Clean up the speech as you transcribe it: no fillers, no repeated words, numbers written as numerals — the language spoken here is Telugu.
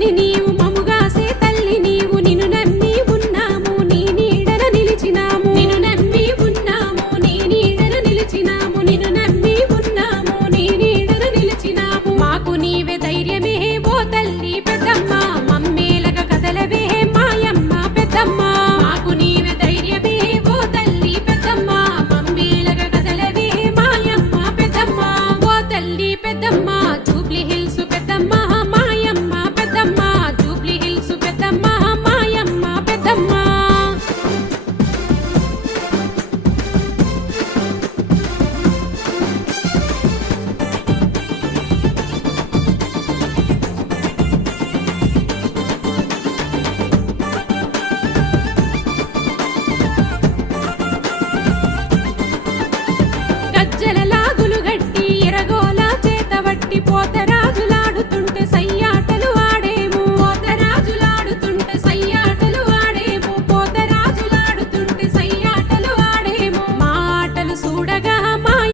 నీ నీవు మముగాసే తల్లి నీవు నిన్ను నమ్మి ఉన్నాము నీ నీడన నిలిచినాము నిన్ను నమ్మి ఉన్నాము నీ నీడన నిలిచినాము నిన్ను నమ్మి ఉన్నాము నీ నీడన నిలిచినాము మాకు నీవే ధైర్యమే ఓ తల్లి పెద్దమ్మ మమ్మేలగా కదలవే మాయమ్మ పెద్దమ్మ మాకు నీవే ధైర్యమే ఓ తల్లి పెద్దమ్మ మమ్మేలగా కదలవే మాయమ్మ పెద్దమ్మ ఓ తల్లి పెద్దమ్మ జూబ్లీ హిల్స్ పెద్దమ్మ మాయమ్మ పెద్దమ్మ జూబ్లీ హిల్స్ పెద్దమ్మ మాయమ్మ పెద్దమ్మ గజ్జల